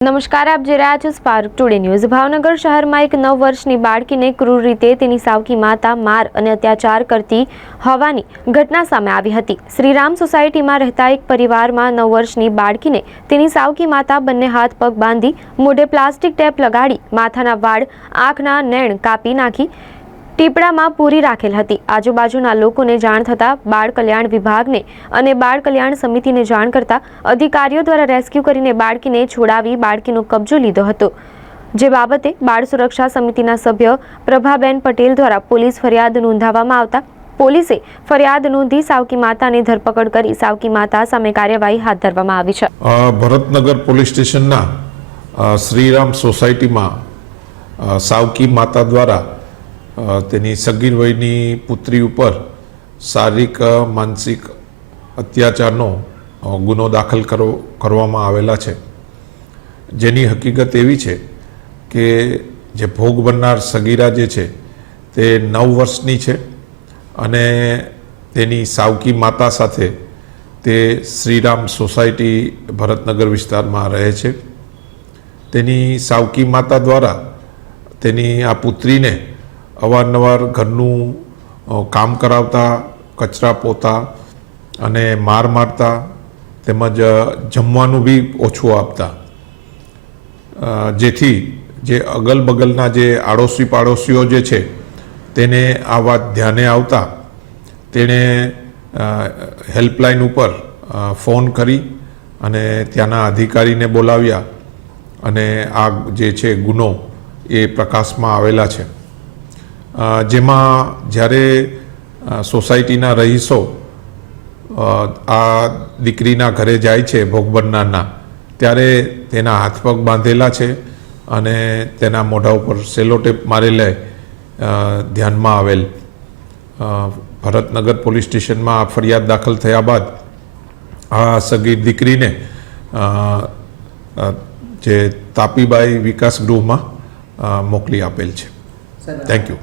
નમસ્કાર, આપ જોઈ રહ્યા છો સ્પાર્ક ટુડે ન્યૂઝ। ભાવનગર શહેરમાં એક 9 વર્ષની બાળકીને ક્રૂર રીતે તેની સાવકી માતા માર અને અત્યાચાર કરતી હોવાની ઘટના સામે આવી હતી। શ્રીરામ સોસાયટીમાં રહેતા એક પરિવારમાં 9 વર્ષની બાળકીને તેની સાવકી માતા બંને હાથ પગ બાંધી, મોઢે પ્લાસ્ટિક ટેપ લગાડી, માથાના વાળ, આંખના નેણ કાપી નાખી ટીપડામાં પૂરી રાખેલ હતી। આજુબાજુના લોકોને જાણ થતાં બાળ કલ્યાણ વિભાગને અને બાળ કલ્યાણ સમિતિને જાણ કરતા અધિકારીઓ દ્વારા રેસ્ક્યુ કરીને બાળકીને છોડાવી બાળકીનો કબજો લીધો હતો, જે બાબતે બાળ સુરક્ષા સમિતિના સભ્ય પ્રભાબેન પટેલ દ્વારા પોલીસ ફરિયાદ નોંધાવવામાં આવતા પોલીસે ફરિયાદ નોંધી સાવકી માતાની ધરપકડ કરી સાવકી માતા સામે કાર્યવાહી હાથ ધરવામાં આવી છે। ભરતનગર પોલીસ સ્ટેશનના શ્રીરામ સોસાયટીમાં સાવકી માતા દ્વારા તેની સગીર વયની પુત્રી ઉપર શારીરિક માનસિક અત્યાચારનો ગુનો દાખલ કરવામાં આવેલા છે, જેની હકીકત એવી છે કે જે ભોગ બનનાર સગીરા જે છે તે 9 વર્ષની છે અને તેની સાવકી માતા સાથે તે શ્રીરામ સોસાયટી ભરતનગર વિસ્તારમાં રહે છે। તેની સાવકી માતા દ્વારા તેની આ પુત્રીને અવારનવાર ઘરનું કામ કરાવતા, કચરા પોતા અને માર મારતા તેમજ જમવાનું બી ઓછું આપતા, જેથી જે અગલ બગલના જે આડોશી પાડોશીઓ જે છે તેને આ વાત ધ્યાને આવતા તેણે હેલ્પલાઇન ઉપર ફોન કરી અને ત્યાંના અધિકારીને બોલાવ્યા અને આ જે છે ગુનો એ પ્રકાશમાં આવેલા છે, જેમાં જ્યારે સોસાયટીના રહીશો આ દીકરીના ઘરે જાય છે ભોગ બનનારના, ત્યારે તેના હાથ પગ બાંધેલા છે અને તેના મોઢા ઉપર સેલોટેપ મારેલે ધ્યાનમાં આવેલ। ભરતનગર પોલીસ સ્ટેશનમાં ફરિયાદ દાખલ થયા બાદ આ સગીર દીકરીને જે તાપીબાઈ વિકાસ ગૃહમાં મોકલી આપેલ છે। Thank you.